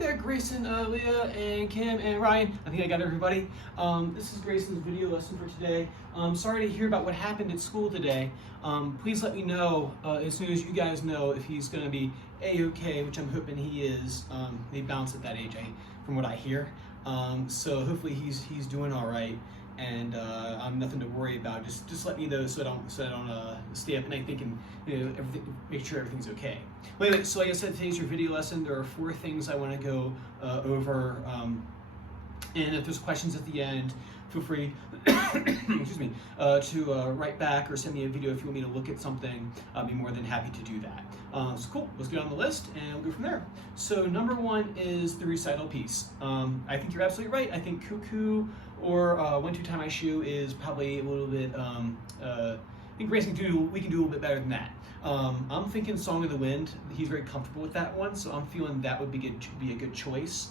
there, Grayson, Leah, and Kim, and Ryan. I think I got everybody. This is Grayson's video lesson for today. Sorry to hear about what happened at school today. Please let me know as soon as you guys know if he's going to be A-okay, which I'm hoping he is. They bounce at that age, from what I hear. So hopefully he's doing all right, and I'm nothing to worry about. Just let me know so I don't stay up at night thinking, make sure everything's okay. Well, anyway, so like I said, today's your video lesson. There are 4 things I want to go over, and if there's questions at the end, feel free excuse me, to write back or send me a video if you want me to look at something. I'll be more than happy to do that. So cool, let's get on the list and we'll go from there. So number 1 is the recital piece. I think you're absolutely right. I think Cuckoo or When Two Tie My Shoe is probably a little bit, I think Grayson we can do a little bit better than that. I'm thinking Song of the Wind. He's very comfortable with that one, so I'm feeling that would be a good choice.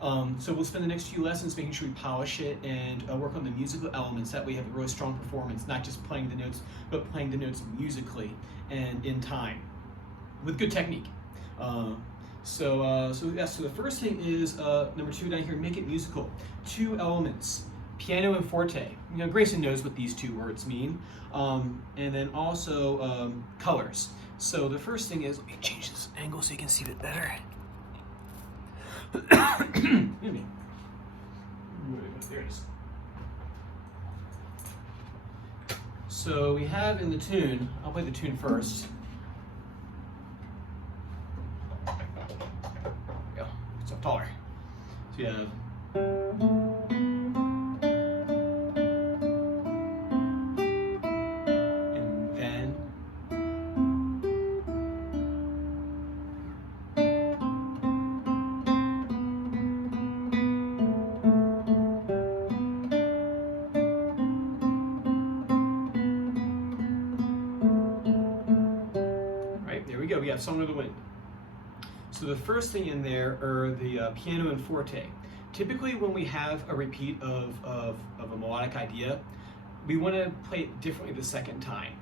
So we'll spend the next few lessons making sure we polish it and work on the musical elements. That way we have a really strong performance, not just playing the notes, but playing the notes musically and in time with good technique. So the first thing is number 2 down here, make it musical. 2 elements, piano and forte. Grayson knows what these 2 words mean. And then also colors. So the first thing is, let me change this angle so you can see it better. There it is. So we have in the tune, I'll play the tune first. There we go, it's up taller. So you have we have Song of the Wind. So the first thing in there are the piano and forte. Typically when we have a repeat of a melodic idea, we want to play it differently the second time.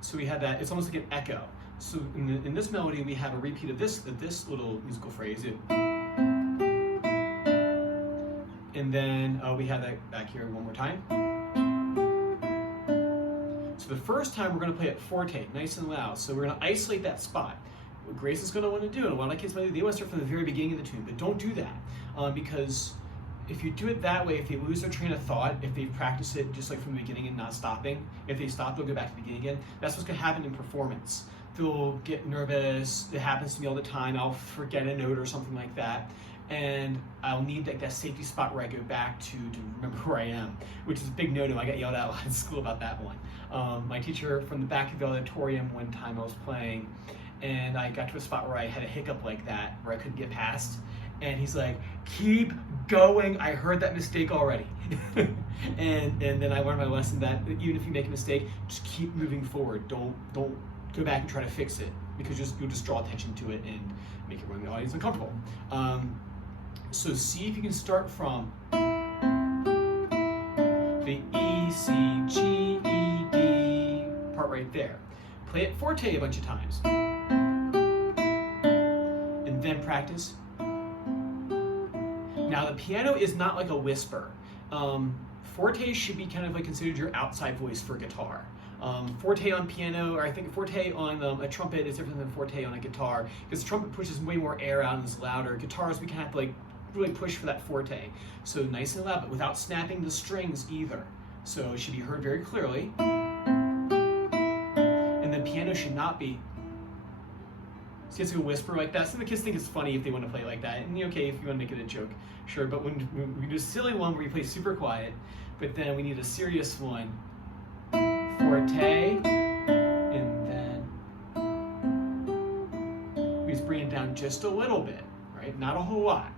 So we have that, it's almost like an echo. So in this melody we have a repeat of this little musical phrase. And then we have that back here one more time. So the first time we're going to play it forte, nice and loud. So we're going to isolate that spot. What Grayson's going to want to do, and a lot of kids might do, they want to start from the very beginning of the tune, but don't do that. Because if you do it that way, if they lose their train of thought, if they've practiced it just like from the beginning and not stopping, if they stop, they'll go back to the beginning again. That's what's going to happen in performance. They'll get nervous. It happens to me all the time. I'll forget a note or something like that. And I'll need like that safety spot where I go back to remember where I am, which is a big no-no. I got yelled at a lot in school about that one. My teacher from the back of the auditorium, one time I was playing, and I got to a spot where I had a hiccup like that, where I couldn't get past, and he's like, keep going, I heard that mistake already. and then I learned my lesson that even if you make a mistake, just keep moving forward. Don't go back and try to fix it, because you'll just draw attention to it and make everyone in the audience uncomfortable. So see if you can start from the E, C, G, E, D part right there. Play it forte a bunch of times. And then practice. Now the piano is not like a whisper. Forte should be kind of like considered your outside voice for guitar. Forte on piano, or I think forte on a trumpet is different than forte on a guitar, because the trumpet pushes way more air out and is louder. Guitars, we kind of have to like really push for that forte. So nice and loud, but without snapping the strings either. So it should be heard very clearly. And the piano should not be, see, it's a whisper like that. Some of the kids think it's funny if they want to play like that. And okay, if you want to make it a joke, sure. But when we do a silly one where you play super quiet, but then we need a serious one, forte, and then we just bring it down just a little bit, right? Not a whole lot.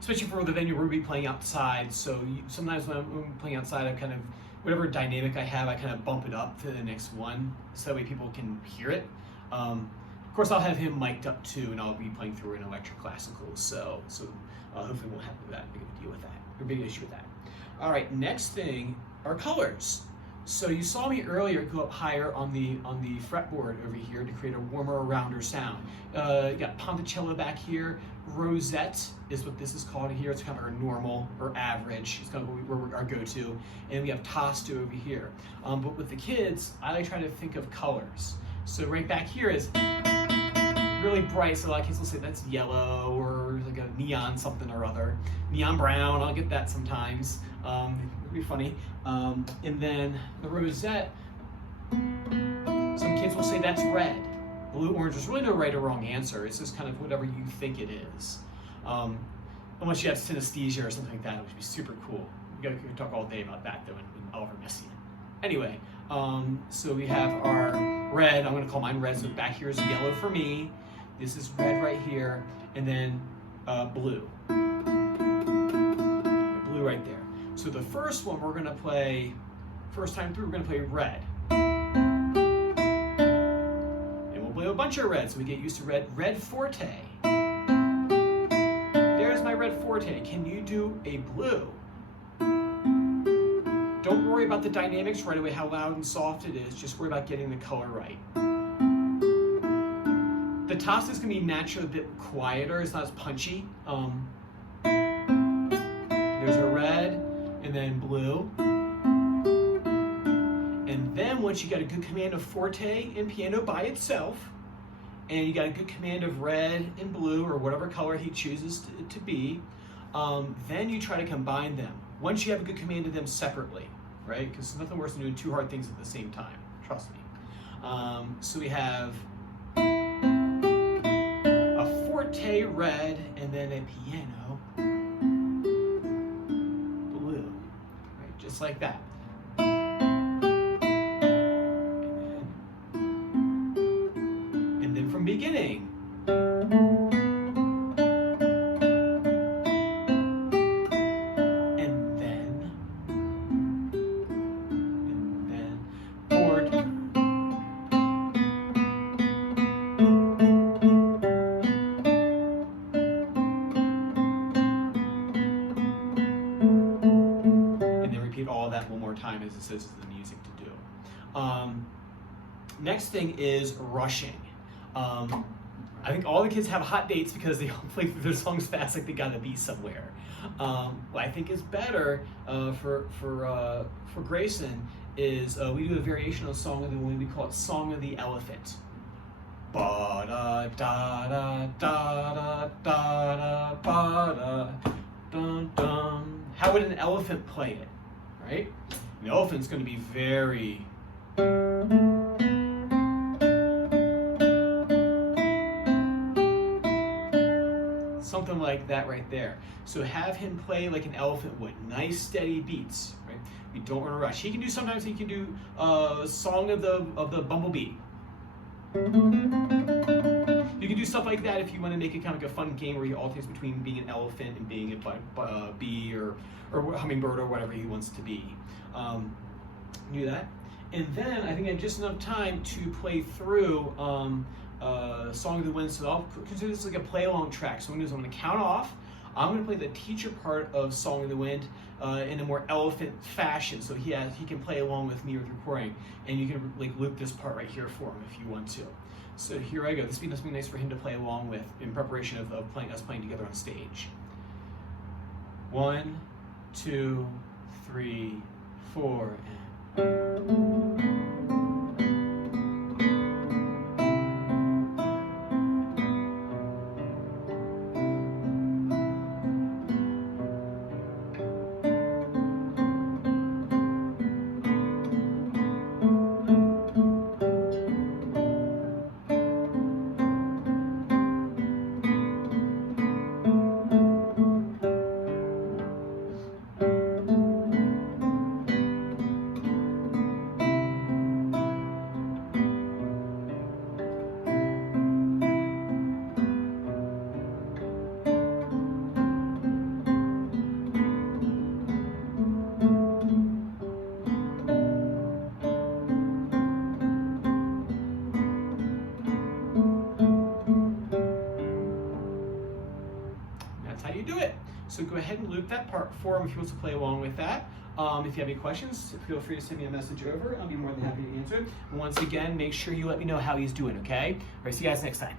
Especially for the venue where we'll be playing outside. So sometimes when I'm playing outside, I kind of, whatever dynamic I have, I kind of bump it up to the next one, so that way people can hear it. Of course, I'll have him mic'd up too, and I'll be playing through an electric classical. So hopefully we'll have that big of a deal with that, or big issue with that. All right, next thing are colors. So you saw me earlier go up higher on the fretboard over here to create a warmer, rounder sound. You got Ponticello back here. Rosette is what this is called here. It's kind of our normal or average. It's kind of where our go-to. And we have Tasto over here. But with the kids, I try to think of colors. So right back here is really bright, so a lot of kids will say that's yellow or like a neon something or other. Neon brown, I'll get that sometimes. It'd be funny. And then the rosette, some kids will say that's red. Blue, orange, there's really no right or wrong answer. It's just kind of whatever you think it is. Unless you have synesthesia or something like that, which would be super cool. We could talk all day about that though, and Oliver Messiaen. Anyway, so we have our red. I'm going to call mine red. So back here is yellow for me. This is red right here, and then blue. Blue right there. So the first one we're going to play, first time through, we're going to play red. And we'll play a bunch of reds, so we get used to red. Red forte. There's my red forte. Can you do a blue? Don't worry about the dynamics right away, how loud and soft it is. Just worry about getting the color right. The Tasto is going to be naturally a bit quieter. It's not as punchy. There's a red, and then blue. And then once you got a good command of forte and piano by itself, and you got a good command of red and blue, or whatever color he chooses to be, then you try to combine them. Once you have a good command of them separately, right? Because there's nothing worse than doing two hard things at the same time, trust me. So we have a forte red, and then a piano blue, right? Just like that. And then from beginning. All that one more time as it says the music to do. Next thing is rushing. I think all the kids have hot dates because they all play through their songs fast like they gotta be somewhere. What I think is better for Grayson is we do a variation of Song of the Wind. We call it Song of the Elephant. Ba da da da da da da ba da dun dun. How would an elephant play it? Right? An elephant's going to be very something like that right there. So have him play like an elephant would. Nice steady beats, right? We don't want to rush. He can do sometimes he can do Song of the Bumblebee. You can do stuff like that if you want to make it kind of like a fun game where he alternates between being an elephant and being a bee or hummingbird or whatever he wants to be. Do that. And then I think I have just enough time to play through Song of the Wind. So I'll consider this like a play-along track. So what I'm going to count off. I'm going to play the teacher part of Song of the Wind in a more elephant fashion, so he can play along with me with recording, and you can like loop this part right here for him if you want to. So here I go. This would be nice for him to play along with in preparation of us playing together on stage. 1, 2, 3, 4, and... So go ahead and loop that part for him if he wants to play along with that. If you have any questions, feel free to send me a message over. I'll be more than happy to answer it. And once again, make sure you let me know how he's doing, okay? All right, see you guys next time.